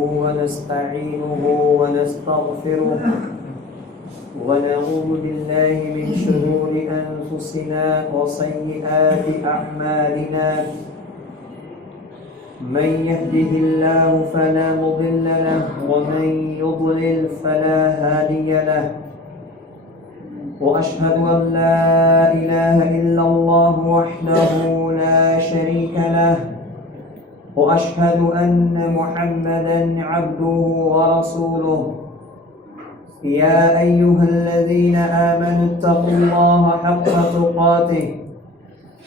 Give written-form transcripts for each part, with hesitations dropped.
ونستعينه ونستغفره ونعوذ بالله من شرور أنفسنا وسيئات أعمالنا من يهده الله فلا مضل له ومن يضلل فلا هادي له وأشهد أن لا إله إلا الله وحده لا شريك له وأشهد أن محمدًا عبده ورسوله يا أيها الذين آمنوا اتقوا الله حق تقاته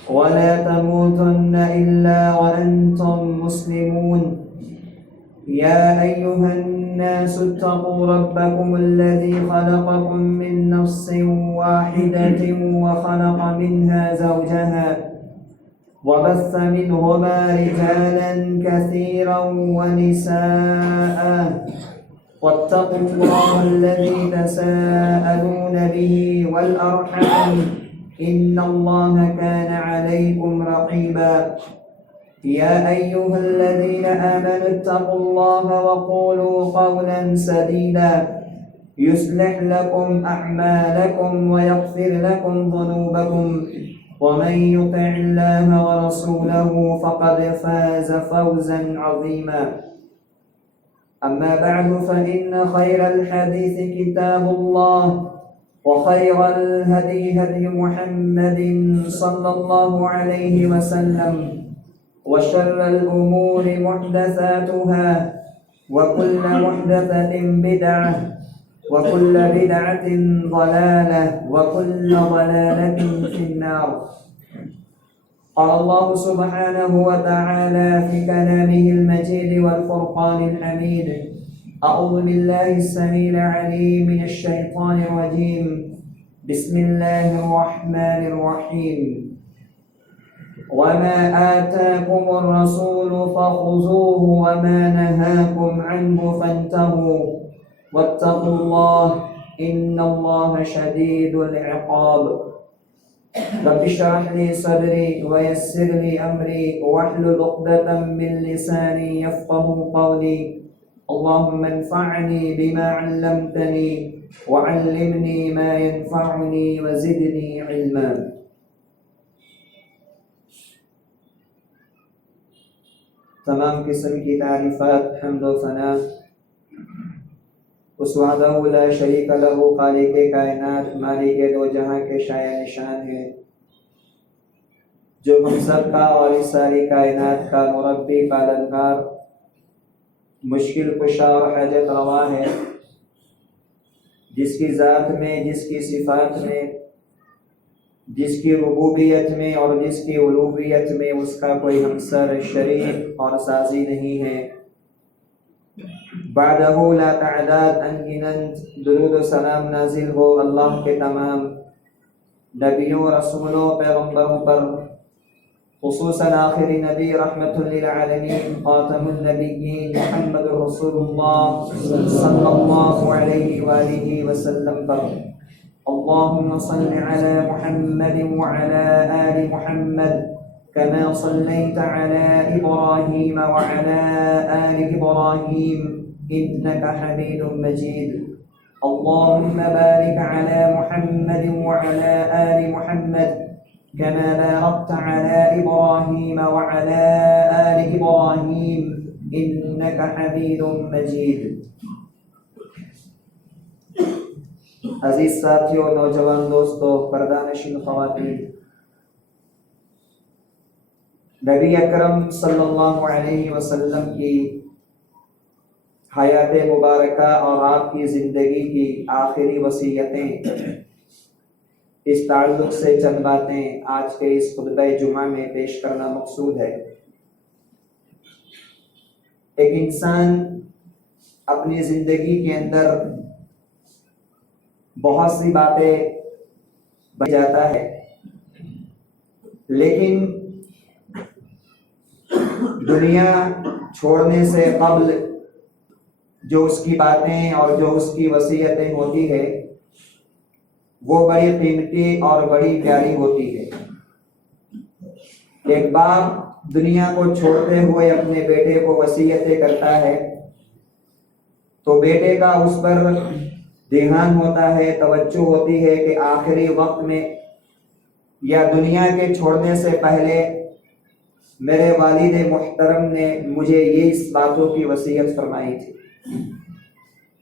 ولا تموتن إلا وأنتم مسلمون يا أيها الناس اتقوا ربكم الذي خلقكم من نفس واحدة وخلق منها زوجها وبث منهما رجالا كثيرا ونساء واتقوا الله الذي تساءلون به والأرحام إن الله كان عليكم رقيبا يا أيها الذين آمنوا اتقوا الله وقولوا قولا سديدا يصلح لكم أعمالكم ويغفر لكم ذنوبكم ومن يطع الله ورسوله فقد فاز فوزا عظيما أما بعد فإن خير الحديث كتاب الله وخير الهدي هدي محمد صلى الله عليه وسلم وشر الأمور محدثاتها وكل محدثة بدعة وكل بدعة ضلالة وكل ضلالة في النار. قال الله سبحانه وتعالى في كلامه المجيد والفرقان الحميد أعوذ بالله السميع العليم من الشيطان الرجيم بسم الله الرحمن الرحيم وما آتاكم الرسول فخذوه وما نهاكم عنه فانتهوا واتقوا الله إن الله شديد العقاب. رب اشرح لي صدري ويسر لي أمري واحلل عقدة من لساني يفقهوا قولي اللهم انفعني بما علمتني وعلمني ما ينفعني وزدني علما. تمام قسم کی تعریفات حمد و ثنا اس وحدہ لا شریک لہ خالق کائنات مالک دو جہاں کے شایع نشان ہے جو ہم سب کا اور اس ساری کائنات کا مربی پالنہار مشکل کشا اور حاجت روا ہے، جس کی ذات میں، جس کی صفات میں، جس کی ربوبیت میں اور جس کی الوہیت میں اس کا کوئی ہمسر شریک اور سازی نہیں ہے۔ بعدہ لا تعداد انگنند درود و سلام نازل ہو اللہ کے تمام نبیوں، رسولوں، پیغمبروں پر، خصوصاً آخری نبی رحمت للعالمین خاتم النبیین محمد رسول اللہ صلی اللہ علیہ وآلہ وسلم پر۔ اللهم صل على محمد وعلى آل محمد كما صليت على إبراهيم وعلى آل إبراهيم إنك حميد مجيد. اللهم بارك على محمد وعلى آل محمد كما باركت على إبراهيم وعلى آل إبراهيم إنك حميد مجيد. عزیز ساتھیوں، نوجوان دوستوں، پردہ-نشین خواتین، نبی اکرم صلی اللہ علیہ وسلم کی حیات مبارکہ اور آپ کی زندگی کی آخری وصیتیں، اس تعلق سے چند باتیں آج کے اس خطبہ جمعہ میں پیش کرنا مقصود ہے۔ ایک انسان اپنی زندگی کے اندر بہت سی باتیں بن جاتا ہے، لیکن دنیا چھوڑنے سے قبل جو اس کی باتیں اور جو اس کی وصیتیں ہوتی ہے وہ بڑی قیمتی اور بڑی پیاری ہوتی ہے۔ ایک باپ دنیا کو چھوڑتے ہوئے اپنے بیٹے کو وصیتیں کرتا ہے تو بیٹے کا اس پر دھیان ہوتا ہے، توجہ ہوتی ہے کہ آخری وقت میں یا دنیا کے چھوڑنے سے پہلے میرے والد محترم نے مجھے یہ اس باتوں کی وصیت فرمائی تھی۔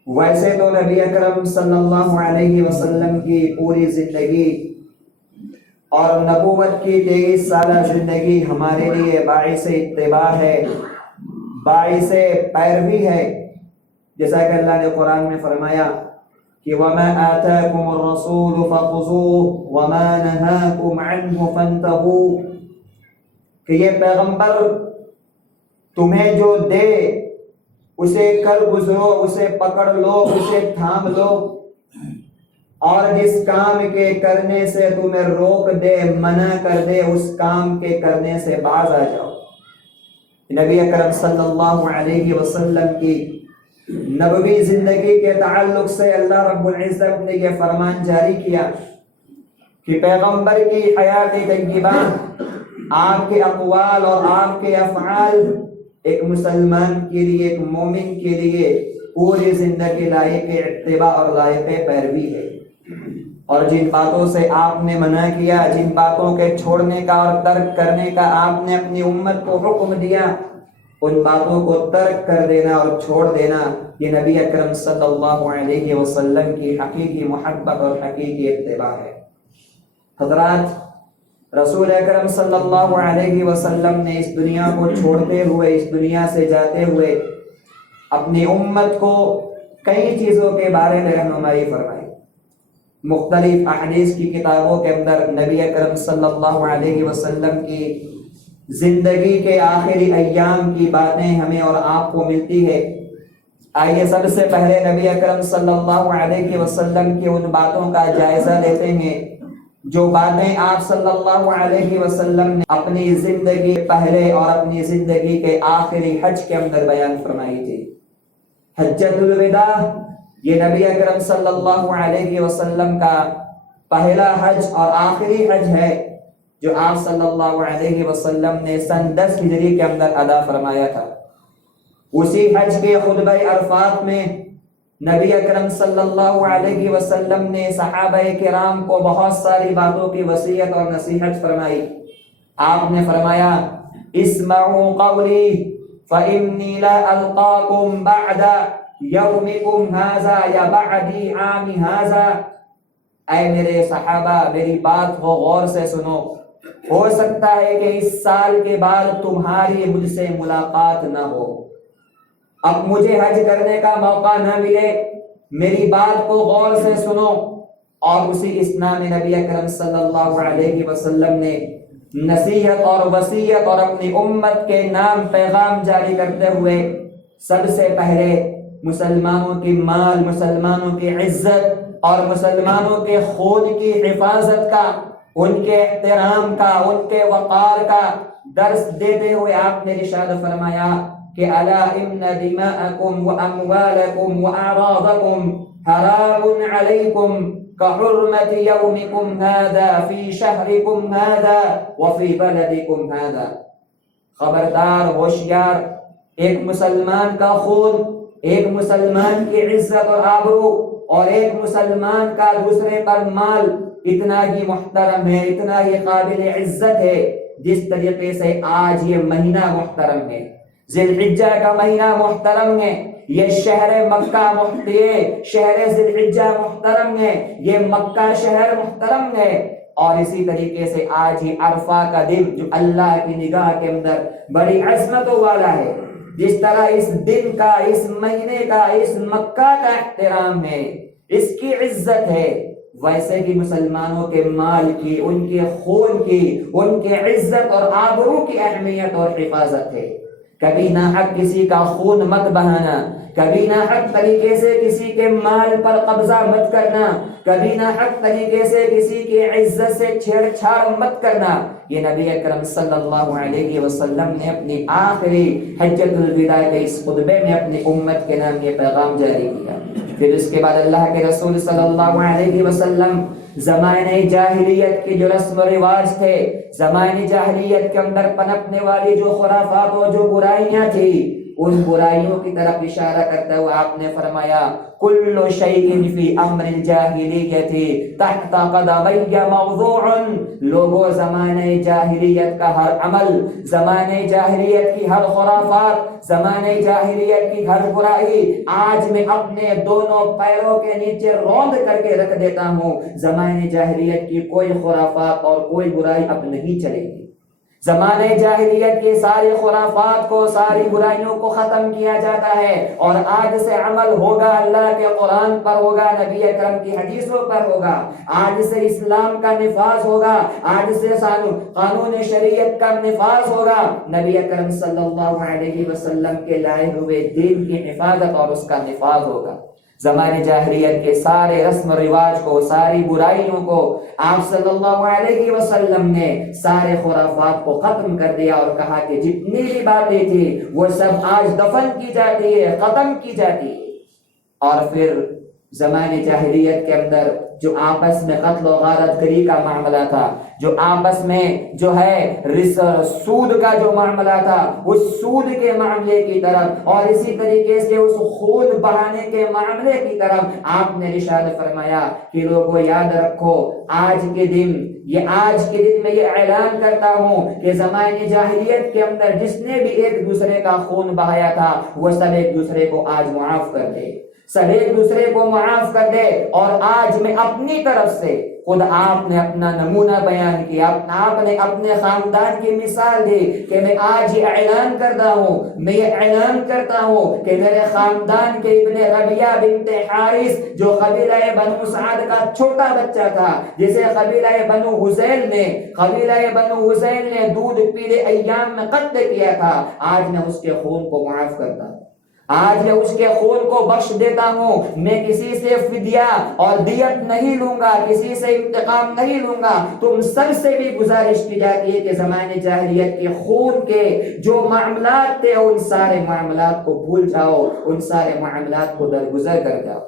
ویسے تو نبی اکرم صلی اللہ علیہ وسلم کی پوری زندگی اور نبوت کی 23 سالہ زندگی ہمارے لیے باعث اتباع ہے، باعث پیروی ہے، جیسا کہ اللہ نے قرآن میں فرمایا کہ وَمَا آتَاكُمُ الرَّسُولُ فَخُذُوهُ وَمَا نَهَاكُمْ عَنْهُ فَانْتَهُوا، کہ یہ پیغمبر تمہیں جو دے اسے کر گزرو، اسے پکڑ لو، اسے تھام لو، اور جس کام کے کرنے سے تمہیں روک دے، منع کر دے، اس کام کے کرنے سے باز آ جاؤ۔ نبی اکرم صلی اللہ علیہ وسلم کی نبوی زندگی کے تعلق سے اللہ رب العزت نے یہ فرمان جاری کیا کہ پیغمبر کی حیات طیبہ، آپ کے اقوال اور آپ کے افعال ایک مسلمان کے لیے، ایک مومن کے لیے پوری زندگی لائق اتباع اور لائق پیروی ہے۔ اور جن باتوں سے آپ نے منع کیا، جن باتوں کے چھوڑنے کا اور ترک کرنے کا آپ نے اپنی امت کو حکم دیا، ان باتوں کو ترک کر دینا اور چھوڑ دینا، یہ نبی اکرم صلی اللہ علیہ وسلم کی حقیقی محبت اور حقیقی اتباع ہے۔ حضرات، رسول اکرم صلی اللہ علیہ وسلم نے اس دنیا کو چھوڑتے ہوئے، اس دنیا سے جاتے ہوئے اپنی امت کو کئی چیزوں کے بارے میں رہنمائی فرمائی۔ مختلف احادیث کی کتابوں کے اندر نبی اکرم صلی اللہ علیہ وسلم کی زندگی کے آخری ایام کی باتیں ہمیں اور آپ کو ملتی ہے۔ آئیے سب سے پہلے نبی اکرم صلی اللہ علیہ وسلم کی ان باتوں کا جائزہ لیتے ہیں جو باتیں آپ صلی اللہ علیہ وسلم نے اپنی زندگی پہلے اور اپنی زندگی کے آخری حج کے اندر بیان فرمائی تھی۔ حجۃ الوداع یہ نبی اکرم صلی اللہ علیہ وسلم کا پہلا حج اور آخری حج ہے جو آپ صلی اللہ علیہ وسلم نے سن 10 ہجری کے اندر ادا فرمایا تھا۔ اسی حج کے خطبہ عرفات میں نبی اکرم صلی اللہ علیہ وسلم نے صحابہ کرام کو بہت ساری باتوں کی وصیت اور نصیحت فرمائی۔ آپ نے فرمایا اسمعوا قولی فإنی لا القاکم بعد یومکم ھذا یا بعدی عام ھذا، اے میرے صحابہ میری بات کو غور سے سنو، ہو سکتا ہے کہ اس سال کے بعد تمہاری مجھ سے ملاقات نہ ہو، اب مجھے حج کرنے کا موقع نہ ملے، میری بات کو غور سے سنو۔ اور اسی اسنا میں نبی اکرم صلی اللہ علیہ وسلم نے نصیحت اور وصیت اور اپنی امت کے نام پیغام جاری کرتے ہوئے سب سے پہلے مسلمانوں کی مال، مسلمانوں کی عزت اور مسلمانوں کے خون کی حفاظت کا، ان کے احترام کا، ان کے وقار کا درس دیتے ہوئے آپ نے ارشاد فرمایا کہ الا ان دماءکم واموالکم واعراضکم حرام علیکم کحرمت یومکم ھذا فی شہرکم ھذا وفی بلدکم ھذا، خبردار، ہوشیار، ایک مسلمان کا خون، ایک مسلمان کی عزت اور آبرو اور ایک مسلمان کا دوسرے پر مال اتنا ہی محترم ہے، اتنا ہی قابل عزت ہے جس طریقے سے آج یہ مہینہ محترم ہے، ذی الحجہ کا مہینہ محترم ہے، یہ شہر مکہ شہر ذی الحجہ محترم ہے، یہ مکہ شہر محترم ہے۔ اور اسی طریقے سے آج ہی عرفہ کا دن جو اللہ کی نگاہ کے اندر بڑی عظمتوں والا ہے، جس طرح اس دن کا، اس مہینے کا، اس مکہ کا احترام ہے، اس کی عزت ہے، ویسے ہی مسلمانوں کے مال کی، ان کے خون کی، ان کے عزت اور آبرو کی اہمیت اور حفاظت ہے۔ کبھی ناحق کسی کا خون مت بہانا، کبھی ناحق طریقے سے کسی کے مال پر قبضہ مت کرنا، کبھی ناحق طریقے سے کسی کی عزت سے چھیڑ چھاڑ مت کرنا۔ یہ نبی اکرم صلی اللہ علیہ وسلم نے اپنی آخری حجۃ الوداع کے اس خطبے میں اپنی امت کے نام یہ پیغام جاری کیا۔ پھر اس کے بعد اللہ کے رسول صلی اللہ علیہ وسلم زمانہ جاہلیت کے جو رسم و رواج تھے، زمانہ جاہلیت کے اندر پنپنے والی جو خرافات اور جو برائیاں تھی، ان برائیوں کی طرف اشارہ کرتے ہوئے آپ نے فرمایا کل شیء فی امر الجاہلیت تحت قدمی موضوع، لوگوں زمانہ جاہلیت کا ہر عمل، زمانہ جاہلیت کی ہر خرافات، زمانہ جاہلیت کی ہر برائی آج میں اپنے دونوں پیروں کے نیچے روند کر کے رکھ دیتا ہوں۔ زمانہ جاہلیت کی کوئی خرافات اور کوئی برائی اب نہیں چلے گی۔ زمانہ جاہلیت کے سارے خرافات کو، ساری برائیوں کو ختم کیا جاتا ہے، اور آج سے عمل ہوگا اللہ کے قرآن پر ہوگا، نبی اکرم کی حدیثوں پر ہوگا، آج سے اسلام کا نفاذ ہوگا، آج سے قانون شریعت کا نفاذ ہوگا، نبی اکرم صلی اللہ علیہ وسلم کے لائے ہوئے دین کی حفاظت اور اس کا نفاذ ہوگا۔ زمانے جاہلیت کے سارے رسم و رواج کو، ساری برائیوں کو آپ صلی اللہ علیہ وسلم نے سارے خرافات کو ختم کر دیا اور کہا کہ جتنی بھی باتیں تھی وہ سب آج دفن کی جاتی ہے، ختم کی جاتی ہے۔ اور پھر زمانے جاہلیت کے اندر جو آپس میں قتل و غارت گری کا معاملہ تھا، جو آپس میں جو ہے سود کا جو معاملہ تھا، اس سود کے معاملے کی طرف اور اسی طریقے سے اس خون بہانے کے معاملے کی طرف آپ نے ارشاد فرمایا کہ لوگوں یاد رکھو آج کے دن میں یہ اعلان کرتا ہوں کہ زمانے جاہلیت کے اندر جس نے بھی ایک دوسرے کا خون بہایا تھا وہ سب ایک دوسرے کو آج معاف کر دے، سب ایک دوسرے کو معاف کر دے۔ اور آج میں اپنی طرف سے خود آپ نے اپنا نمونہ بیان کیا، آپ نے اپنے خاندان کی مثال دی کہ میں آج یہ اعلان کرتا ہوں، میں یہ اعلان کرتا ہوں کہ میرے خاندان کے ابن ربیہ بنت حارث جو قبیلہ بنو سعد کا چھوٹا بچہ تھا، جسے قبیلہ بنو حذیل نے دودھ پیلے ایام میں قتل کیا تھا، آج میں اس کے خون کو معاف کرتا ہوں، آج میں اس کے خون کو بخش دیتا ہوں۔ میں کسی سے فدیہ اور دیت نہیں لوں گا، کسی سے انتقام نہیں لوں گا۔ تم سب سے بھی گزارش کی جاتی ہے کہ زمانے جاہلیت کے خون کے جو معاملات تھے ان سارے معاملات کو بھول جاؤ، ان سارے معاملات کو درگزر کر جاؤ۔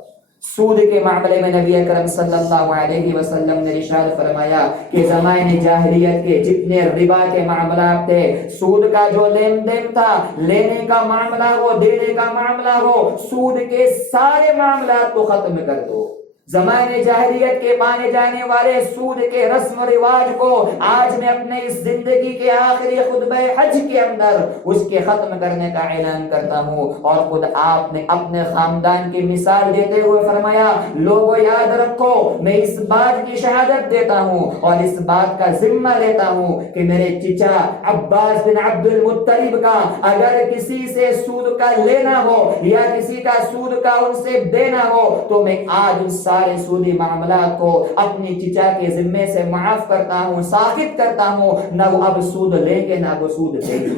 سود کے معاملے میں نبی اکرم صلی اللہ علیہ وسلم نے ارشاد فرمایا کہ زمانے جاہلیت کے جتنے ربا کے معاملات تھے، سود کا جو لین دین تھا، لینے کا معاملہ ہو، دینے کا معاملہ ہو، سود کے سارے معاملات کو ختم کر دو۔ زمانے جاہلیت کے مانے جانے والے سود کے رسم و رواج کو آج میں اپنے اس زندگی کے آخری خطبہ حج کے اندر اس کے ختم کرنے کا اعلان کرتا ہوں۔ اور خود آپ نے اپنے خاندان کی مثال دیتے ہوئے فرمایا لوگوں یاد رکھو میں اس بات کی شہادت دیتا ہوں اور اس بات کا ذمہ لیتا ہوں کہ میرے چچا عباس بن عبد المطلب کا اگر کسی سے سود کا لینا ہو یا کسی کا سود کا ان سے دینا ہو تو میں آج ان سارے سودی معاملات کو اپنی چچا کے ذمے سے معاف کرتا ہوں، ساخط کرتا ہوں، نہ وہ اب سود لیں گے نہ وہ سود دیں گے۔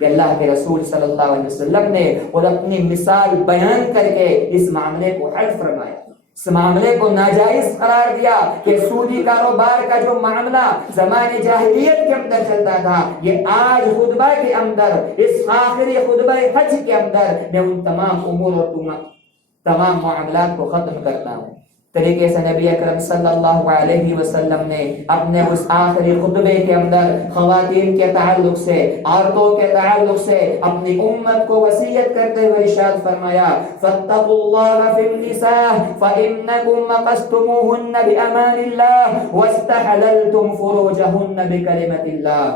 کہ اللہ کے رسول صلی اللہ علیہ وسلم نے خود اپنی مثال بیان کر کے اس معاملے کو حل فرمایا، اس معاملے کو ناجائز قرار دیا کہ سودی کاروبار کا جو معاملہ زمانے جاہلیت کے اندر چلتا تھا یہ آج خطبہ کے اندر، اس آخری خطبہ حج کے اندر میں ان تمام امور اور تمام معاملات کو ختم کرتا ہوں۔ طریقے سے نبی اکرم صلی اللہ علیہ وسلم نے اپنے اس آخری خطبے کے اندر خواتین کے تعلق سے، عورتوں کے تعلق سے اپنی امت کو وصیت کرتے ہوئے ارشاد فرمایا فاتقوا اللہ فی النساء فإنکم مقستموہن بأمان اللہ واستحللتم فروجہن بکلمۃ اللہ۔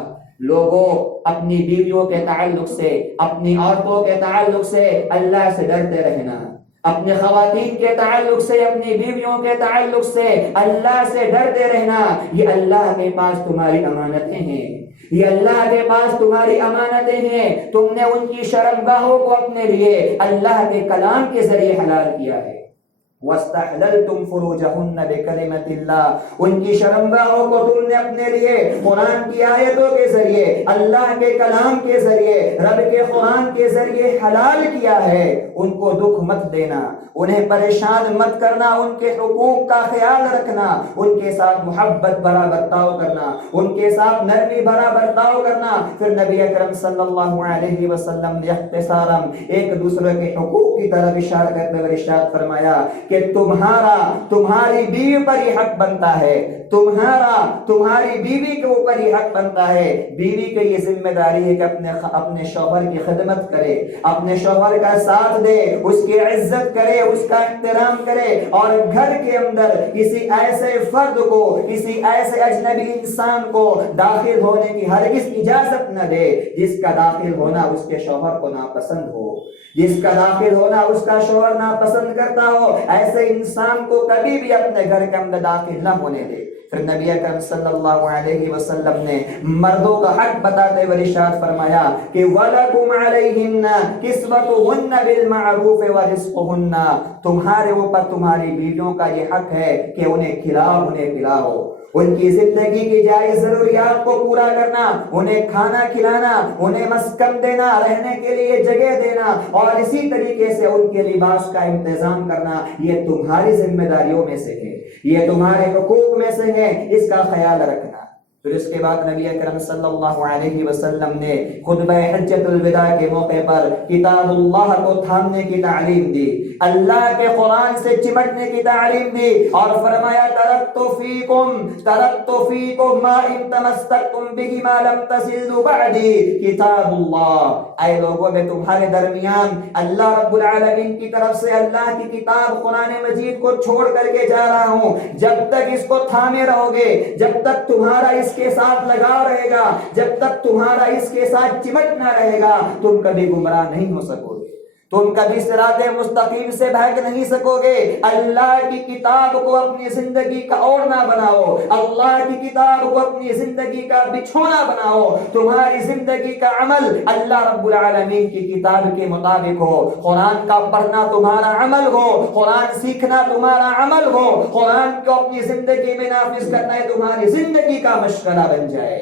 لوگوں اپنی بیویوں کے تعلق سے، اپنی عورتوں کے تعلق سے اللہ سے ڈرتے رہنا، اپنے خواتین کے تعلق سے، اپنی بیویوں کے تعلق سے اللہ سے ڈرتے رہنا۔ یہ اللہ کے پاس تمہاری امانتیں ہیں، یہ اللہ کے پاس تمہاری امانتیں ہیں، تم نے ان کی شرمگاہوں کو اپنے لیے اللہ کے کلام کے ذریعے حلال کیا ہے۔ وَاسْتَحْلَلْتُمْ فُرُوجَهُنَّ بِكَلِمَةِ اللَّهِ، ان کی شرمگاہوں کو تم نے اپنے لیے قرآن کی آیتوں کے ذریعے، اللہ کے کلام کے ذریعے، رب کے قرآن کے ذریعے حلال کیا ہے۔ ان کو دکھ مت دینا، انہیں پریشان مت کرنا، ان کے حقوق کا خیال رکھنا، ان کے ساتھ محبت بھرا برتاؤ کرنا، ان کے ساتھ نرمی بھرا برتاؤ کرنا۔ پھر نبی اکرم صلی اللہ علیہ وسلم نے اختصاراً ایک دوسرے کے حقوق کی طرف اشارہ کرتے ہوئے ارشاد فرمایا کہ تمہاری بیوی پر یہ حق بنتا ہے، تمہاری بیوی کے اوپر یہ حق بنتا ہے، بیوی کی یہ ذمہ داری ہے کہ اپنے شوہر کی خدمت کرے، اپنے شوہر کا ساتھ دے، اس کی عزت کرے، اس کا احترام کرے، اور گھر کے اندر کسی ایسے فرد کو، کسی ایسے اجنبی انسان کو داخل ہونے کی ہرگز اجازت نہ دے جس کا داخل ہونا اس کے شوہر کو ناپسند ہو، جس کا داخل ہونا اس کا شوہر ناپسند کرتا ہو، ایسے انسان کو کبھی بھی اپنے گھر کے اندر داخل نہ ہونے دے۔ پھر نبی اکرم صلی اللہ علیہ وسلم نے مردوں کا حق بتاتے ہوئے ارشاد فرمایا کہ وَلَكُمْ عَلَيْهِنَّ كِسْوَتُهُنَّ بِالْمَعْرُوفِ وَرِزْقُهُنَّ، تمہارے اوپر تمہاری بیویوں کا یہ حق ہے کہ انہیں کھلاؤ، انہیں پلاؤ، ان کی زندگی کی جائز ضروریات کو پورا کرنا، انہیں کھانا کھلانا، انہیں مسکن دینا، رہنے کے لیے جگہ دینا، اور اسی طریقے سے ان کے لباس کا انتظام کرنا، یہ تمہاری ذمہ داریوں میں سے ہے، یہ تمہارے حقوق میں سے ہے، اس کا خیال رکھنا۔ پھر اس کے بعد نبی اکرم صلی اللہ علیہ وسلم نے خطبہ حجۃ الوداع کے موقع پر کتاب اللہ کو تھامنے کی تعلیم دی، اللہ کے قرآن سے چمٹنے کی تعلیم دی، اور فرمایا ترکت فیکم ما ان تمسکتم بہ ما لم تزلوا بعدی کتاب اللہ، اے لوگوں میں تمہارے درمیان اللہ رب العالمین کی طرف سے اللہ کی کتاب قرآن مجید کو چھوڑ کر کے جا رہا ہوں، جب تک اس کو تھامے رہو گے، جب تک تمہارا اس کے ساتھ لگاؤ رہے گا، جب تک تمہارا اس کے ساتھ چمٹنا رہے گا، تم کبھی گمراہ نہیں ہو سکو گے، تم کبھی صراط مستقیم سے بھاگ نہیں سکو گے۔ اللہ کی کتاب کو اپنی زندگی کا اوڑھنا بناؤ، اللہ کی کتاب کو اپنی زندگی کا بچھونا بناؤ، تمہاری زندگی کا عمل اللہ رب العالمین کی کتاب کے مطابق ہو، قرآن کا پڑھنا تمہارا عمل ہو، قرآن سیکھنا تمہارا عمل ہو، قرآن کو اپنی زندگی میں نافذ کرنا ہے تمہاری زندگی کا مشغلہ بن جائے۔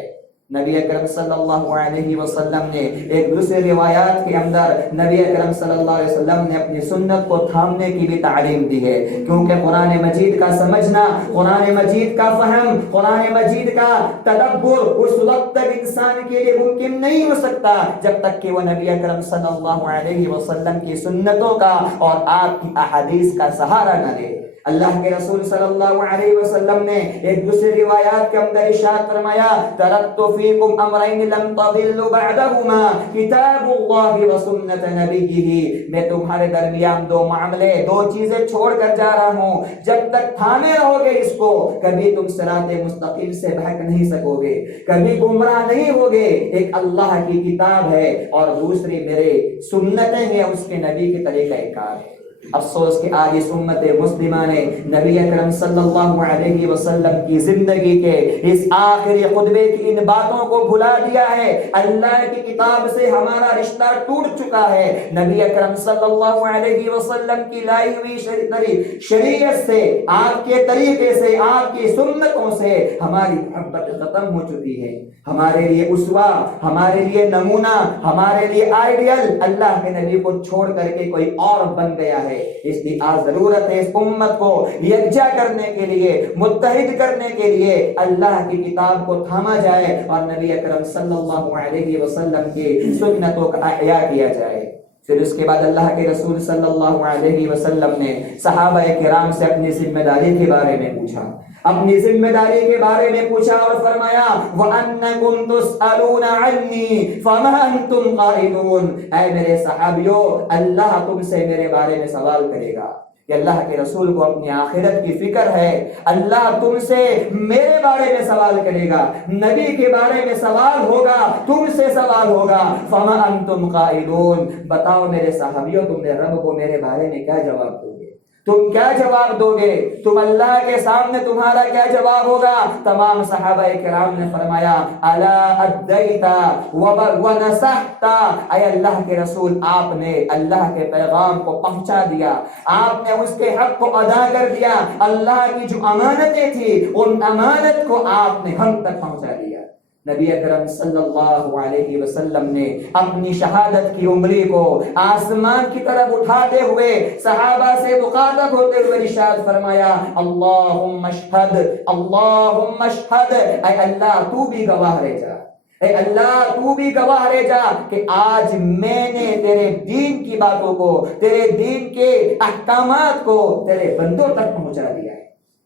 نبی اکرم صلی اللہ علیہ وسلم نے ایک دوسرے روایات کے اندر نبی اکرم صلی اللہ علیہ وسلم نے اپنی سنت کو تھامنے کی بھی تعلیم دی ہے، کیونکہ قرآن مجید کا سمجھنا، قرآن مجید کا فہم، قرآن مجید کا تدبر اس وقت تک انسان کے لیے ممکن نہیں ہو سکتا جب تک کہ وہ نبی اکرم صلی اللہ علیہ وسلم کی سنتوں کا اور آپ کی احادیث کا سہارا نہ لے۔ اللہ کے رسول صلی اللہ علیہ وسلم نے ایک دوسری روایات کے اندر ارشاد فرمایا ترکت فیکم امرین لم تضلوا بعدہما کتاب اللہ وسنت نبیہ، میں تمہارے درمیان دو معاملے، دو چیزیں چھوڑ کر جا رہا ہوں، جب تک تھامے رہو گے اس کو کبھی تم صراط مستقیم سے بھٹک نہیں سکو گے، کبھی گمراہ نہیں ہوگے۔ ایک اللہ کی کتاب ہے اور دوسری میرے سنتیں ہیں، اس کے نبی کے طریقہ کار ہے۔ افسوس کہ آج اس امت مسلمہ نے نبی اکرم صلی اللہ علیہ وسلم کی زندگی کے اس آخری خطبے کی ان باتوں کو بھلا دیا ہے۔ اللہ کی کتاب سے ہمارا رشتہ ٹوٹ چکا ہے، نبی اکرم صلی اللہ علیہ وسلم کی لائی ہوئی شریعت سے، آپ کے طریقے سے، آپ کی سنتوں سے ہماری محبت ختم ہو چکی ہے۔ ہمارے لیے اسوہ، ہمارے لیے نمونہ، ہمارے لیے آئیڈیل اللہ کے نبی کو چھوڑ کر کے کوئی اور بن گیا ہے۔ اس لیے آج ضرورت ہے اس امت کو یکجا کرنے کے لیے، متحد کرنے کے لیے اللہ کی کتاب کو تھاما جائے اور نبی اکرم صلی اللہ علیہ وسلم کی سنتوں کا احیاء کیا جائے۔ پھر اس کے بعد اللہ کے رسول صلی اللہ علیہ وسلم نے صحابہ کرام سے اپنی ذمہ داری کے بارے میں پوچھا، اپنی ذمہ داری کے بارے میں پوچھا اور فرمایا وَأَنَّكُمْ تُسْأَلُونَ عَنِّي فَمَا أَنْتُمْ قَائِلُونَ، اے میرے صحابیوں، اللہ تم سے میرے بارے میں سوال کرے گا کہ اللہ کے رسول کو اپنی آخرت کی فکر ہے، اللہ تم سے میرے بارے میں سوال کرے گا، نبی کے بارے میں سوال ہوگا، تم سے سوال ہوگا، فَمَا أَنْتُمْ قَائِلُونَ، بتاؤ میرے صحابیوں تم نے رب کو میرے بارے میں کیا جواب دو گے، تم کیا جواب دو گے، تم اللہ کے سامنے تمہارا کیا جواب ہوگا؟ تمام صحابہ کرام نے فرمایا الا ادیت ونصحت، اے اللہ کے رسول آپ نے اللہ کے پیغام کو پہنچا دیا، آپ نے اس کے حق کو ادا کر دیا، اللہ کی جو امانتیں تھی ان امانت کو آپ نے ہم تک پہنچا دیا۔ نبی اکرم صلی اللہ علیہ وسلم نے اپنی شہادت کی انگلی کو آسمان کی طرف اٹھاتے ہوئے صحابہ سے مخاطب ہوتے ہوئے ارشاد فرمایا اللہم اشہد، اللہم اشہد، اے اللہ تو بھی گواہ رہ جا، اے اللہ تو بھی گواہ رہ جا کہ آج میں نے تیرے دین کی باتوں کو، تیرے دین کے احکامات کو تیرے بندوں تک پہنچا دیا ہے۔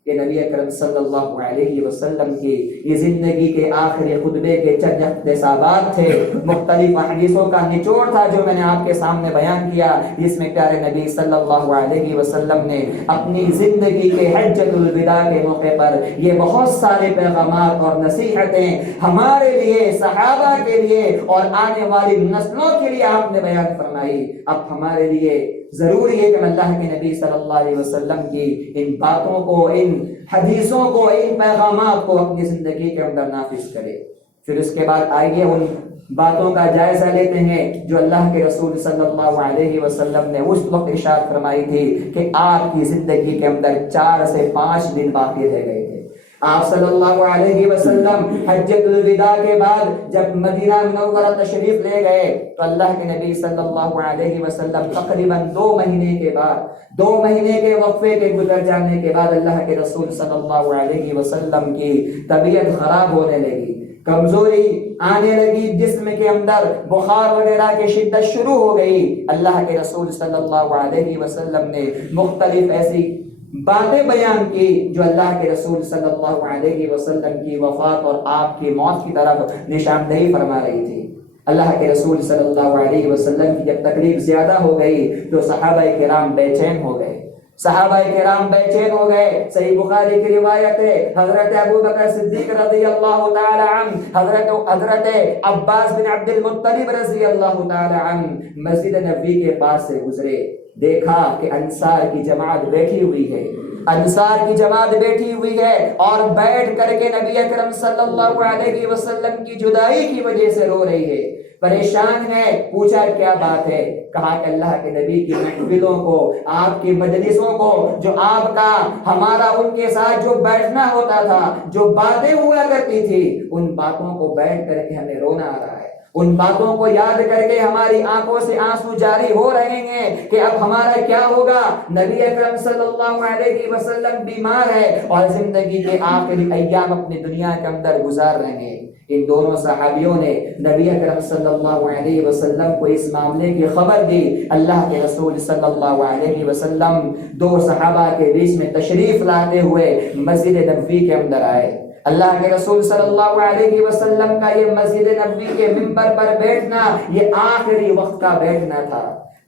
یہ نبی اکرم صلی اللہ علیہ وسلم کی یہ زندگی کے آخری خطبے کے چند اقتباسات تھے، مختلف حدیثوں کا نچوڑ تھا جو میں نے آپ کے سامنے بیان کیا، جس میں پیارے نبی صلی اللہ علیہ وسلم نے اپنی زندگی کے حجۃ الوداع کے موقع پر یہ بہت سارے پیغامات اور نصیحتیں ہمارے لیے، صحابہ کے لیے اور آنے والی نسلوں کے لیے آپ نے بیان فرمائی۔ اب ہمارے لیے ضروری ہے کہ ہم اللہ کے نبی صلی اللہ علیہ وسلم کی ان باتوں کو، ان حدیثوں کو، ان پیغامات کو اپنی زندگی کے اندر نافذ کرے۔ پھر اس کے بعد آئیے ان باتوں کا جائزہ لیتے ہیں جو اللہ کے رسول صلی اللہ علیہ وسلم نے اس وقت ارشاد فرمائی تھی کہ آپ کی زندگی کے اندر 4 سے 5 دن باقی رہ گئے تھے۔ آپ صلی اللہ علیہ وسلم حجۃ الوداع کے بعد جب مدینہ منورہ تشریف لے گئے تو اللہ کے نبی صلی اللہ علیہ وسلم تقریباً 2 مہینے کے بعد، 2 مہینے کے وقفے کے گزر جانے کے بعد اللہ کے رسول صلی اللہ علیہ وسلم کی طبیعت خراب ہونے لگی، کمزوری آنے لگی، جسم کے اندر بخار وغیرہ کی شدت شروع ہو گئی۔ اللہ کے رسول صلی اللہ علیہ وسلم نے مختلف ایسی باتیں بیان کی جو اللہ کے رسول صلی اللہ علیہ وسلم کی وفات اور آپ کی موت کی طرف نشاندہی فرما رہی تھی۔ اللہ کے رسول صلی اللہ علیہ وسلم کی جب تکلیف زیادہ ہو گئی تو صحابہ کرام بے چین ہو گئے، صحابہ کرام بے چین ہو گئے۔ صحیح بخاری کی روایت ہے، حضرت ابو بکر صدیق رضی اللہ تعالی عنہ، حضرت عباس بن عبد المطلب رضی اللہ تعالی عنہ مسجد نبوی کے پاس سے گزرے، دیکھا کہ انصار کی جماعت بیٹھی ہوئی ہے، انصار کی جماعت بیٹھی ہوئی ہے اور بیٹھ کر کے نبی اکرم صلی اللہ علیہ وسلم کی جدائی کی وجہ سے رو رہی ہے، پریشان ہے۔ پوچھا کیا بات ہے؟ کہا کہ اللہ کے نبی کی محفلوں کو، آپ کی مجلسوں کو، جو آپ کا ہمارا ان کے ساتھ جو بیٹھنا ہوتا تھا، جو باتیں ہوا کرتی تھی، ان باتوں کو بیٹھ کر کے ہمیں رونا آ رہا ہے، ان باتوں کو یاد کر کے ہماری آنکھوں سے آنسو جاری ہو رہے ہیں کہ اب ہمارا کیا ہوگا۔ نبی اکرم صلی اللہ علیہ وسلم بیمار ہے اور زندگی کے آخری ایام اپنی دنیا کے اندر گزار رہے ہیں۔ ان دونوں صحابیوں نے نبی اکرم صلی اللہ علیہ وسلم کو اس معاملے کی خبر دی۔ اللہ کے رسول صلی اللہ علیہ وسلم 2 صحابہ کے بیچ میں تشریف لاتے ہوئے مسجد نبوی کے اندر آئے۔ اللہ کے رسول صلی اللہ علیہ وسلم کا یہ مسجد نبوی کے منبر پر بیٹھنا یہ آخری وقت کا بیٹھنا تھا۔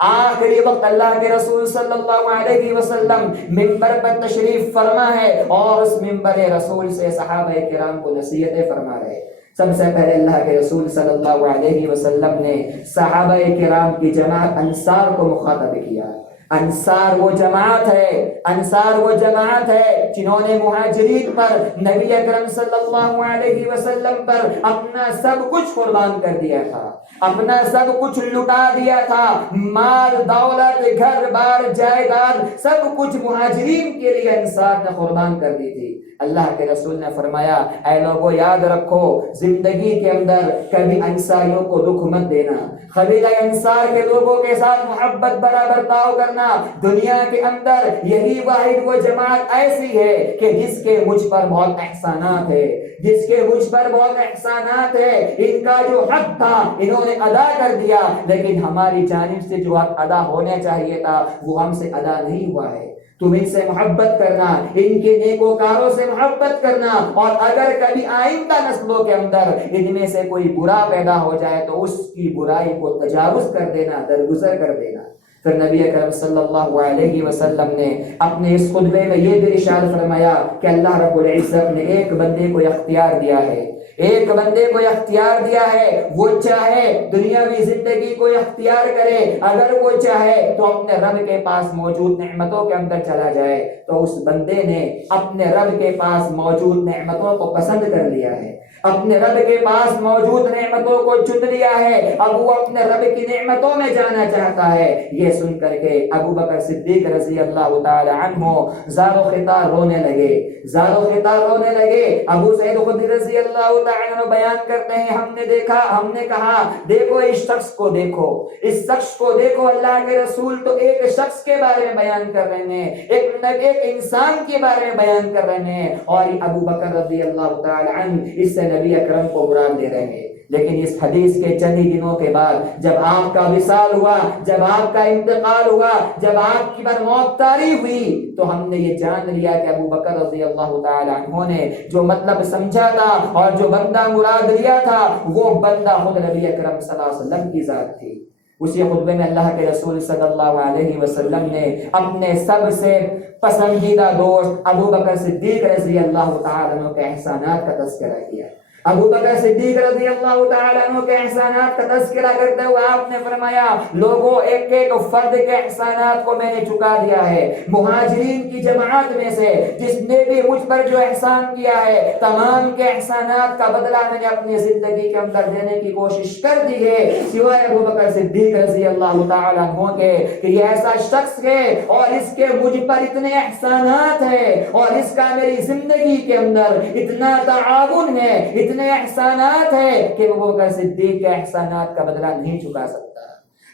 آخری وقت اللہ کے رسول صلی اللہ علیہ وسلم منبر پر تشریف فرما ہے اور اس منبر رسول سے صحابہ کرام کو نصیحتیں فرما رہے۔ سب سے پہلے اللہ کے رسول صلی اللہ علیہ وسلم نے صحابہ کرام کی جماعت انصار کو مخاطب کیا۔ انصار وہ جماعت ہے، انصار وہ جماعت ہے جنہوں نے مہاجرین پر، نبی اکرم صلی اللہ علیہ وسلم پر اپنا سب کچھ قربان کر دیا تھا، اپنا سب کچھ لٹا دیا تھا، مال دولت گھر بار جائیداد سب کچھ مہاجرین کے لیے انصار نے قربان کر دی تھی۔ اللہ کے رسول نے فرمایا اے لوگوں یاد رکھو زندگی کے اندر کبھی انصاریوں کو دکھ مت دینا، قبیلہ انصار کے لوگوں کے ساتھ محبت بڑا برتاؤ کرنا۔ دنیا کے اندر یہی واحد وہ جماعت ایسی ہے کہ جس کے مجھ پر بہت احسانات ہے، جس کے مجھ پر بہت احسانات ہے، ان کا جو حق تھا انہوں نے ادا کر دیا، لیکن ہماری جانب سے جو حق ادا ہونا چاہیے تھا وہ ہم سے ادا نہیں ہوا ہے۔ تم ان سے محبت کرنا، ان کے نیکوکاروں سے محبت کرنا، اور اگر کبھی آئندہ نسلوں کے اندر ان میں سے کوئی برا پیدا ہو جائے تو اس کی برائی کو تجاوز کر دینا، درگزر کر دینا۔ پھر نبی اکرم صلی اللہ علیہ وسلم نے اپنے اس خطبے میں یہ بھی ارشاد فرمایا کہ اللہ رب العزت نے ایک بندے کو اختیار دیا ہے، ایک بندے کو اختیار دیا ہے، وہ چاہے دنیاوی زندگی کو اختیار کرے، اگر وہ چاہے تو اپنے رب کے پاس موجود نعمتوں کے اندر چلا جائے، تو اس بندے نے اپنے رب کے پاس موجود نعمتوں کو پسند کر لیا ہے، اپنے رب کے پاس موجود نعمتوں کو چن لیا ہے، اب وہ اپنے رب کی نعمتوں میں جانا چاہتا ہے۔ یہ سن کر کے ابو بکر صدیق رضی اللہ تعالی عنہ زار و خطار رونے لگے، زار و خطار رونے لگے۔ ابو سعید خدری رضی اللہ تعالی عنہ بیان کرتے ہیں ہم نے دیکھا، ہم نے کہا دیکھو اس شخص کو دیکھو، اس شخص کو دیکھو، اللہ کے رسول تو ایک شخص کے بارے میں بیان کر رہے ہیں، ایک انسان کے بارے میں بیان کر رہے ہیں، اور ابو بکر رضی اللہ تعالی عنہ اس سے سے نبی اکرم کو مراد لے رہے ہیں، لیکن اس حدیث کے چند ہی دنوں کے بعد جب آپ کا وصال ہوا، جب آپ کا انتقال ہوا، جب آپ کی پر موت طاری ہوئی، تو ہم نے یہ جان لیا کہ ابو بکر رضی اللہ تعالی عنہ نے جو مطلب سمجھا تھا اور جو بندہ مراد لیا تھا وہ بندہ خود نبی اکرم صلی اللہ علیہ وسلم کی ذات تھی۔ اسی خطبے میں اللہ کے رسول صلی اللہ علیہ وسلم نے اپنے سب سے پسندیدہ دوست ابو بکر صدیق رضی اللہ تعالی عنہ کے احسانات کا تذکرہ کیا۔ ابو بکر صدیق رضی اللہ تعالیٰ عنہ کے احسانات کا تذکرہ کرتے ہوئے آپ نے فرمایا، لوگوں ایک ایک فرد کے احسانات کو میں نے چکا دیا ہے۔ مہاجرین کی جماعت میں سے جس نے بھی مجھ پر جو احسان کیا ہے، تمام کے احسانات کا بدلہ میں نے اپنی زندگی کے اندر دینے کی کوشش کر دی ہے، سوائے ابو بکر صدیق رضی اللہ تعالیٰ عنہ کے کہ یہ ایسا شخص ہے اور اس کے مجھ پر اتنے احسانات ہیں اور اس کا میری زندگی کے اندر اتنا تعاون ہے، اتنے احسانات ہے کہ وہ بکر صدیق کے احسانات کا بدلہ نہیں چکا سکتا،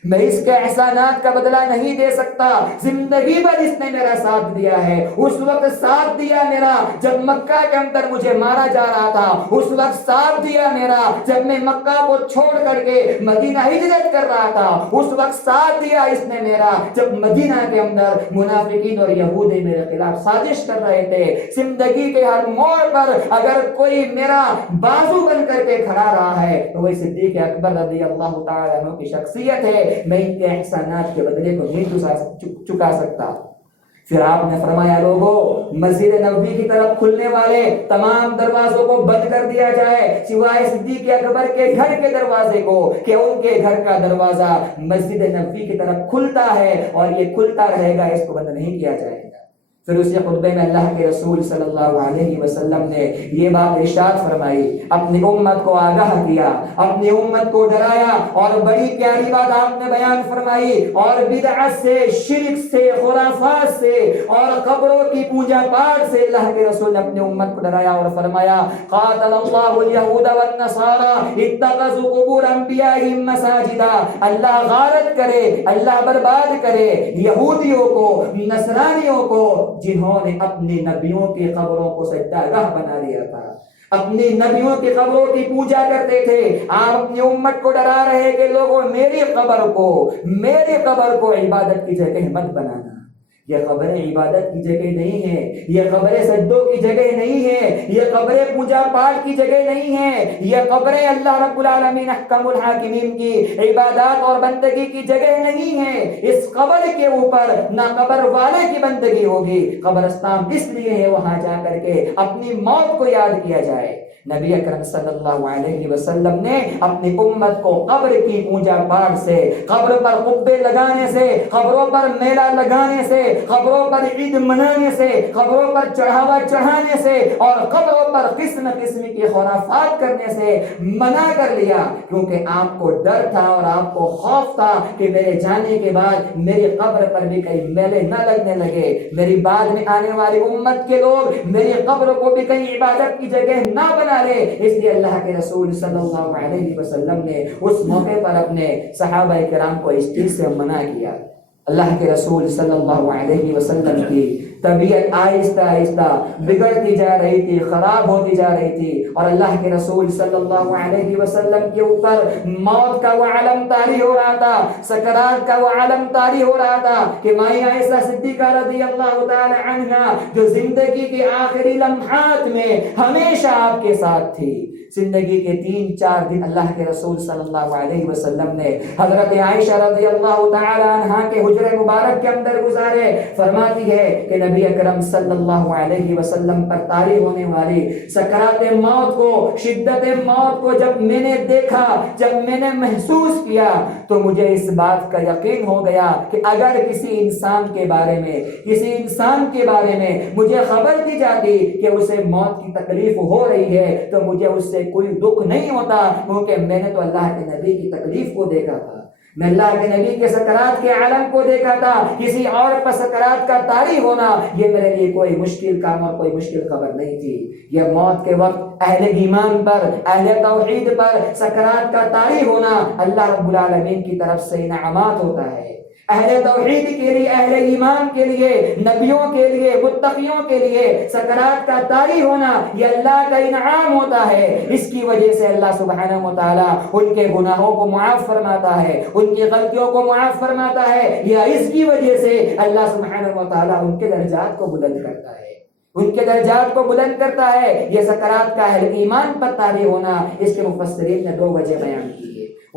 میں اس کے احسانات کا بدلہ نہیں دے سکتا۔ زندگی بھر اس نے میرا ساتھ دیا ہے، اس وقت ساتھ دیا میرا جب مکہ کے اندر مجھے مارا جا رہا تھا، اس وقت ساتھ دیا میرا جب میں مکہ کو چھوڑ کر کے مدینہ ہجرت کر رہا تھا، اس وقت ساتھ دیا اس نے میرا جب مدینہ کے اندر منافقین اور یہودی میرے خلاف سازش کر رہے تھے۔ زندگی کے ہر موڑ پر اگر کوئی میرا بازو بن کر کے کھڑا رہا ہے تو وہ صدیق اکبر رضی اللہ تعالیٰ عنہ کی شخصیت ہے، میں ان کے احسانات کے بدلے کو نہیں چکا سکتا۔ پھر آپ نے فرمایا، لوگوں مسجد نبوی کی طرف کھلنے والے تمام دروازوں کو بند کر دیا جائے سوائے صدیق اکبر کے گھر کے دروازے کو، کہ ان کے گھر کا دروازہ مسجد نبوی کی طرف کھلتا ہے اور یہ کھلتا رہے گا، اس کو بند نہیں کیا جائے گا۔ پھر اسی خطبے میں اللہ کے رسول صلی اللہ علیہ وسلم نے یہ بات ارشاد فرمائی، اپنی امت کو آگاہ کیا، اپنی امت کو ڈرایا، اور بڑی پیاری بات آپ نے بیان فرمائی، اور بدعت سے، شرک سے، خرافات سے اور قبروں کی پوجا پاٹ سے اللہ کے رسول نے اپنی امت کو ڈرایا اور فرمایا، قاتل اللہ الیہود والنصارى اتخذوا قبور انبیائہم مساجدا، اللہ غارت کرے، اللہ برباد کرے یہودیوں کو، نصرانیوں کو، جنہوں نے اپنی نبیوں کی قبروں کو سجدہ گاہ بنا لیا تھا، اپنی نبیوں کی قبروں کی پوجا کرتے تھے۔ آپ اپنی امت کو ڈرا رہے کہ لوگوں میری قبر کو عبادت کی جگہ مت بنانا، یہ قبریں عبادت کی جگہ نہیں ہے، یہ قبریں سجدوں کی جگہ نہیں ہے، یہ قبریں پوجا پاٹ کی جگہ نہیں ہے، یہ قبریں اللہ رب العالمین احکم الحاکمین کی عبادات اور بندگی کی جگہ نہیں ہے۔ اس قبر کے اوپر نہ قبر والے کی بندگی ہوگی، قبرستان اس لیے ہے وہاں جا کر کے اپنی موت کو یاد کیا جائے۔ نبی اکرم صلی اللہ علیہ وسلم نے اپنی امت کو قبر کی پوجا پاٹ سے، قبر پر قبے لگانے سے، قبروں پر میلہ لگانے سے، قبروں پر عید منانے سے، قبروں پر چڑھاوا چڑھانے سے اور قبروں پر قسم قسم کی خرافات کرنے سے منع کر لیا، کیونکہ آپ کو ڈر تھا اور آپ کو خوف تھا کہ میرے جانے کے بعد میری قبر پر بھی کہیں میلے نہ لگنے لگے، میری بعد میں آنے والی امت کے لوگ میری قبر کو بھی کہیں عبادت کی جگہ نہ بنا لے۔ اس لیے اللہ کے رسول صلی اللہ علیہ وسلم نے اس موقع پر اپنے صحابہ کرام کو اس چیز سے منع کیا۔ اللہ کے رسول صلی اللہ علیہ وسلم کی طبیعت آہستہ آہستہ بگڑتی جا رہی تھی، خراب ہوتی جا رہی تھی، اور اللہ کے رسول صلی اللہ علیہ وسلم کے اوپر موت کا وہ عالم طاری ہو رہا تھا، سکرات کا وہ عالم طاری ہو رہا تھا کہ مائی عائشہ صدیقہ رضی اللہ تعالی عنہا جو زندگی کے آخری لمحات میں ہمیشہ آپ کے ساتھ تھی، زندگی کے 3-4 دن اللہ کے رسول صلی اللہ علیہ وسلم نے حضرت عائشہ رضی اللہ تعالی عنہا کے حجرے مبارک کے اندر گزارے۔ فرماتی ہے کہ نبی اکرم صلی اللہ علیہ وسلم پر طاری ہونے والی سکرات موت کو، شدت موت کو جب میں نے دیکھا، جب میں نے محسوس کیا، تو مجھے اس بات کا یقین ہو گیا کہ اگر کسی انسان کے بارے میں مجھے خبر دی جاتی کہ اسے موت کی تکلیف ہو رہی ہے تو مجھے اس سے کوئی دکھ نہیں ہوتا، کیونکہ میں نے تو اللہ کے نبی کی تکلیف کو دیکھا تھا، میں اللہ کے نبی کے سکرات کے عالم کو دیکھا تھا۔ کسی اور پر سکرات کا طاری ہونا یہ میرے لیے کوئی مشکل کام اور کوئی مشکل خبر نہیں تھی۔ یہ موت کے وقت اہل ایمان پر، اہل توحید پر سکرات کا طاری ہونا اللہ رب العالمین کی طرف سے انعامات ہوتا ہے۔ اہل توحید کے لیے، اہل ایمان کے لیے، نبیوں کے لیے، متقیوں کے لیے سکرات کا طاری ہونا یہ اللہ کا انعام ہوتا ہے۔ اس کی وجہ سے اللہ سبحانہ و تعالیٰ ان کے گناہوں کو معاف فرماتا ہے، ان کی غلطیوں کو معاف فرماتا ہے، یا اس کی وجہ سے اللہ سبحانہ و تعالیٰ ان کے درجات کو بلند کرتا ہے، ان کے درجات کو بلند کرتا ہے۔ یہ سکرات کا اہل ایمان پر طاری ہونا، اس کے مفسرین نے 2 وجہ بیان کی ہے۔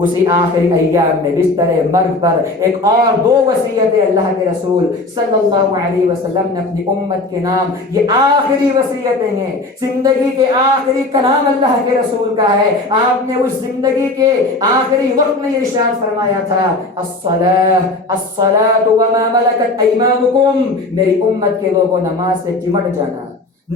اسی آخری ایام میں بستر مرگ پر ایک اور 2 وصیتیں اللہ کے رسول صلی اللہ علیہ وسلم نے اپنی امت کے نام، یہ آخری وصیتیں ہیں، زندگی کے آخری کلام اللہ کے رسول کا ہے۔ آپ نے اس زندگی کے آخری وقت میں یہ ارشاد فرمایا تھا، الصلاۃ وما ملکت ایمانکم، میری امت کے لوگوں نماز سے چمٹ جانا،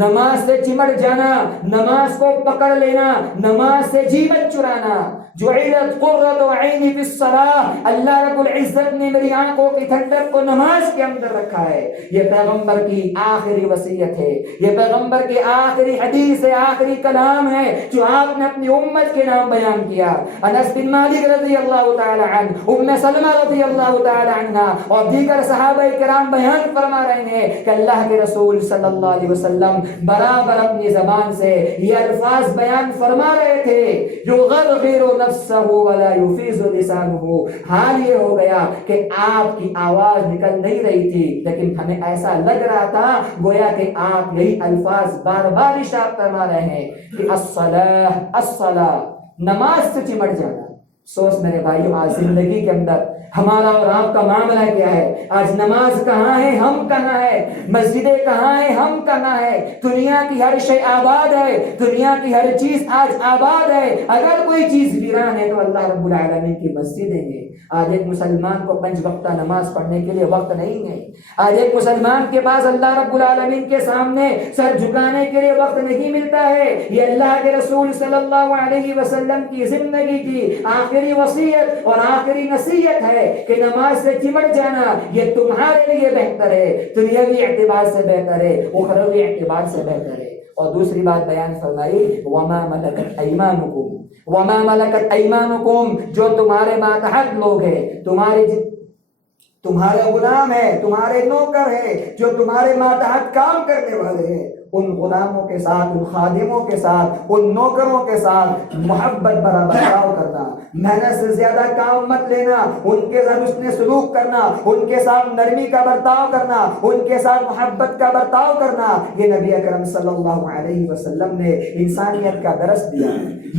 نماز سے چمٹ جانا، نماز کو پکڑ لینا، نماز سے جی مت چرانا۔ جعلت قرۃ عینی فی الصلاۃ، اللہ رب العزت نے میری آنکھوں کی ٹھنڈک کو نماز کے اندر رکھا ہے۔ یہ پیغمبر کی آخری وصیت ہے، یہ پیغمبر کی آخری حدیث ہے، آخری کلام ہے جو آپ نے اپنی امت کے نام بیان کیا۔ انس بن مالک رضی اللہ تعالی عنہ، ام سلمہ رضی اللہ تعالی عنہ اور دیگر صحابہ کرام بیان فرما رہے ہیں کہ اللہ کے رسول صلی اللہ علیہ وسلم برابر اپنی زبان سے یہ الفاظ بیان فرما رہے تھے، یغرغر نفسہ ولا یفیض لسانہ۔ حال یہ ہو گیا کہ آپ کی آواز نکل نہیں رہی تھی، لیکن ہمیں ایسا لگ رہا تھا گویا کہ آپ یہی الفاظ بار بار ارشاد فرما رہے ہیں کہ الصلاۃ الصلاۃ، نماز سے چمٹ جانا۔ سوچ میرے بھائیو، آج زندگی کے اندر ہمارا اور آپ کا معاملہ کیا ہے؟ آج نماز کہاں ہے، ہم کہاں ہے؟ مسجدیں کہاں ہیں، ہم کہاں ہے؟ دنیا کی ہر شے آباد ہے، دنیا کی ہر چیز آج آباد ہے۔ اگر کوئی چیز ویران ہے تو اللہ رب العالمین کی مسجدیں ہیں۔ آج ایک مسلمان کو 5 وقتہ نماز پڑھنے کے لیے وقت نہیں ہے۔ آج ایک مسلمان کے پاس اللہ رب العالمین کے سامنے سر جھکانے کے لیے وقت نہیں ملتا ہے۔ یہ اللہ کے رسول صلی اللہ علیہ وسلم کی زندگی کی آخری وصیت اور آخری نصیحت ہے کہ نماز سے چمٹ جانا یہ تمہارے لیے بہتر ہے، دنیاوی اعتبار سے بہتر ہے، اخروی اعتبار سے بہتر ہے۔ اور دوسری بات بیان فرمائی، وما ملکت ایمانکم، وما ملکت ایمانکم، جو تمہارے ماتحت لوگ ہیں، تمہارے غلام ہیں، تمہارے نوکر ہیں، جو تمہارے ماتحت کام کرنے والے ہیں، ان غلاموں کے ساتھ، ان خادموں کے ساتھ، ان نوکروں کے ساتھ محبت بھرا برتاؤ کرنا، محنت سے زیادہ کام مت لینا، ان کے ساتھ حسن سلوک کرنا، ان کے ساتھ نرمی کا برتاؤ کرنا، ان کے ساتھ محبت کا برتاؤ کرنا۔ یہ نبی اکرم صلی اللہ علیہ وسلم نے انسانیت کا درس دیا،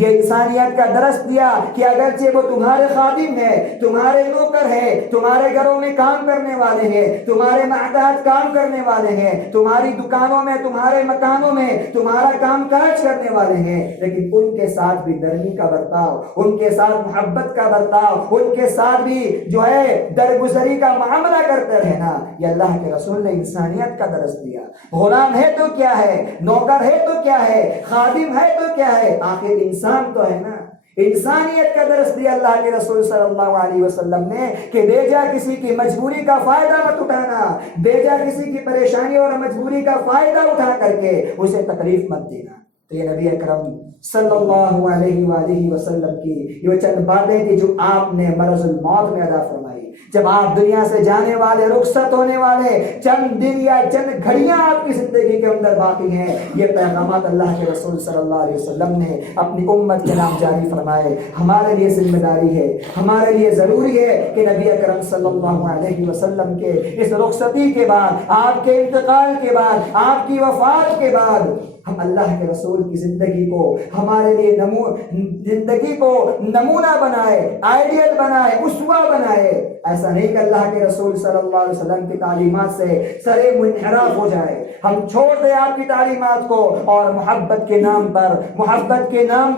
یہ انسانیت کا درس دیا کہ اگرچہ وہ تمہارے خادم ہیں، تمہارے نوکر ہیں، تمہارے گھروں میں کام کرنے والے ہیں، تمہارے ماتحت کام کرنے والے ہیں، تمہاری دکانوں میں، تمہارے مکانوں میں تمہارا کام کاج کرنے والے ہیں، لیکن ان کے ساتھ بھی نرمی کا برتاؤ، ان کے ساتھ محبت کا برتاؤ، ان کے ساتھ بھی جو ہے درگزری کا معاملہ کرتے رہنا۔ یہ اللہ کے رسول نے انسانیت کا درس دیا۔ غلام ہے تو کیا ہے، نوکر ہے تو کیا ہے، خادم ہے تو کیا ہے، آخر انسان تو ہے نا۔ انسانیت کا درس دیا اللہ کے رسول صلی اللہ علیہ وسلم نے کہ بیجا کسی کی مجبوری کا فائدہ مت اٹھانا، بیجا کسی کی پریشانی اور مجبوری کا فائدہ اٹھا کر کے اسے تکلیف مت دینا۔ تو یہ نبی اکرم صلی اللہ علیہ وآلہ وسلم کی یہ چند باتیں تھی جو آپ نے مرض الموت میں ادا فرمائی۔ جب آپ دنیا سے جانے والے، رخصت ہونے والے، چند دن یا چند گھڑیاں آپ کی زندگی کے اندر باقی ہیں، یہ پیغامات اللہ کے رسول صلی اللہ علیہ وسلم نے اپنی امت کے نام جاری فرمائے۔ ہمارے لیے ذمہ داری ہے، ہمارے لیے ضروری ہے کہ نبی اکرم صلی اللہ علیہ وسلم کے اس رخصتی کے بعد، آپ کے انتقال کے بعد، آپ کی وفات کے بعد ہم اللہ کے رسول کی زندگی کو ہمارے لیے زندگی کو نمونہ بنائے، آئیڈیل بنائے، اسوہ بنائے۔ ایسا نہیں کہ اللہ کے رسول صلی اللہ علیہ وسلم کی تعلیمات سے سرے منحرف ہو جائے، ہم چھوڑ دیں آپ کی تعلیمات کو اور محبت کے نام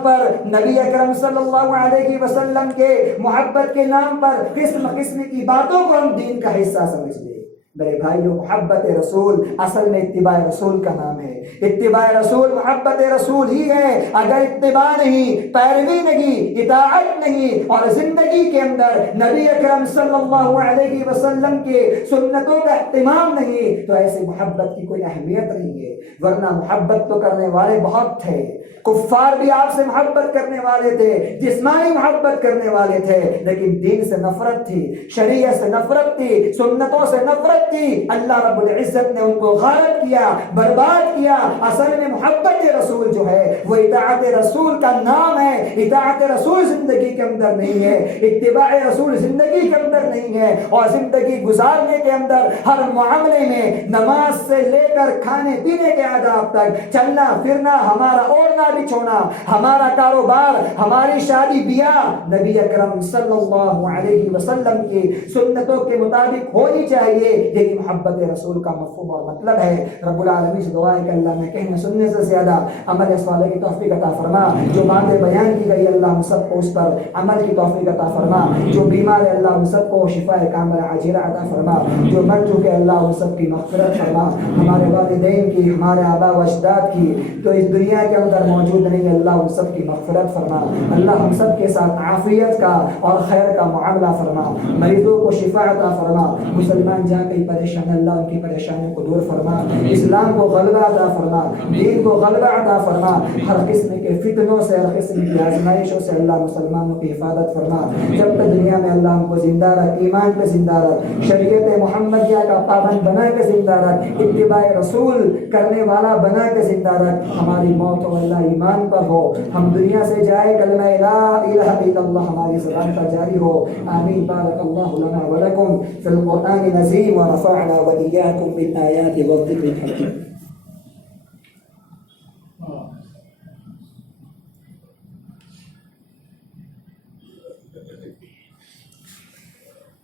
پر نبی اکرم صلی اللہ علیہ وسلم کے محبت کے نام پر قسم قسم کی باتوں کو ہم دین کا حصہ سمجھ لیں۔ میرے بھائیوں محبت رسول اصل میں اتباع رسول کا نام ہے. اتباع رسول محبت رسول ہی ہے. اگر اتباع نہیں, پیروی نہیں, اطاعت نہیں اور زندگی کے اندر نبی اکرم صلی اللہ علیہ وسلم کے سنتوں کا اہتمام نہیں تو ایسی محبت کی کوئی اہمیت نہیں ہے. ورنہ محبت تو کرنے والے بہت تھے, کفار بھی آپ سے محبت کرنے والے تھے, جسمانی محبت کرنے والے تھے, لیکن دین سے نفرت تھی, شریعت سے نفرت تھی, سنتوں سے نفرت تھی. اللہ رب العزت نے ان کو غارت کیا, برباد کیا. اصل میں محبت رسول جو ہے وہ اطاعت رسول کا نام ہے. اطاعت رسول زندگی کے اندر نہیں ہے, اتباع رسول زندگی کے اندر نہیں ہے. اور زندگی گزارنے کے اندر ہر معاملے میں نماز سے لے کر کھانے پینے کے آداب تک, چلنا پھرنا, ہمارا اوڑھنا بچھونا, ہمارا کاروبار, ہماری شادی بیاہ نبی اکرم صلی اللہ علیہ وسلم کی سنتوں کے مطابق ہونی چاہیے. یہی محبت رسول کا مفہوم اور مطلب ہے. رب العالمین سے دعا ہے کہ اللہ میں کہنے سننے سے زیادہ عمل صالح کی توفیق عطا فرما. جو باتیں بیان کی گئی اللہ ہم سب کو اس پر عمل کی توفیق عطا فرما. جو بیمار ہے اللہ ہم سب کو شفا کاملہ عاجلہ عطا فرما. جو مر چکے اللہ ہم سب کی مغفرت فرما. ہمارے والدین کی, ہمارے آبا و اجداد کی تو اس دنیا کے اندر موجود نہیں, اللہ ہم سب کی مغفرت فرما. اللہ ہم سب کے ساتھ عافیت کا اور خیر کا معاملہ فرما. مریضوں کو شفا عطا فرما. مسلمان جہاں کہیں پریشان اللہ ان کی پریشانیوں کو دور فرما. اسلام کو غلبہ عطا فرما, دین کو غلبہ عطا فرما. ہر قسم کے فتنوں سے, ہر قسم کی آزمائشوں سے اللہ مسلمانوں کی حفاظت فرما. جب تک دنیا میں اللہ ہم کو زندہ رکھ, ایمان پہ زندہ رکھ, شریعت محمدیہ کا پابند بنا کے زندہ رکھ, اتباع رسول کرنے والا بنا کے زندہ رکھ. ہماری موت ہو اللہ ایمان پر ہو, ہم دنیا سے جائے کلمہ لا الہ الا اللہ ہماری زبان پر جاری ہو. آمین. بارک اللہ لنا ولکم فی القرآن العظیم ونفعنا وإياكم بالآیات والذکر الحکیم.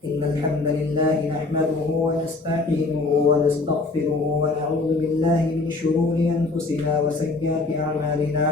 إن الحمد لله نحمده ونستعينه ونستغفره ونعوذ بالله من شرور أنفسنا وسيئات أعمالنا.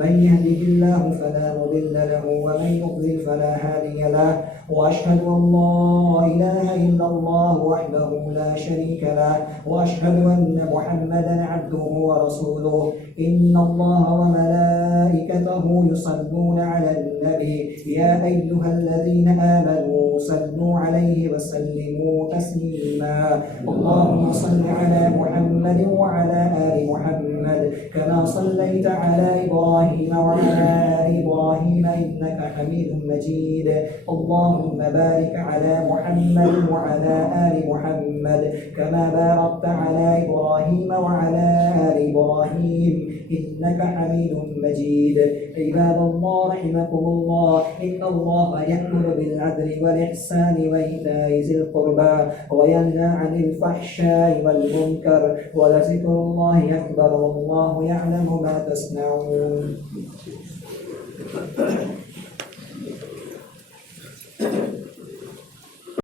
من يهده الله فلا مضل له ومن يضلل فلا هادي له. وأشهد أن لا إله إلا الله وحده لا شريك له وأشهد أن محمدا عبده ورسوله. إن الله وملائكته يصلون على النبي يا أيها الذين آمنوا صلوا عليه وسلموا تسليما. اللهم صل على محمد وعلى آل محمد كما صليت على إبراهيم وعلى آل إبراهيم إنك حميد مجيد. اللهم بارك على محمد وعلى آل محمد كما باركت على إبراهيم وعلى آل إبراهيم إنك حميد مجيد. عباد الله رحمكم الله, إن الله يأمر بالعدل والإحسان وإيتاء ذي القربى وينهى عن الفحشاء والمنكر ولذكر الله أكبر والله يعلم ما تصنعون.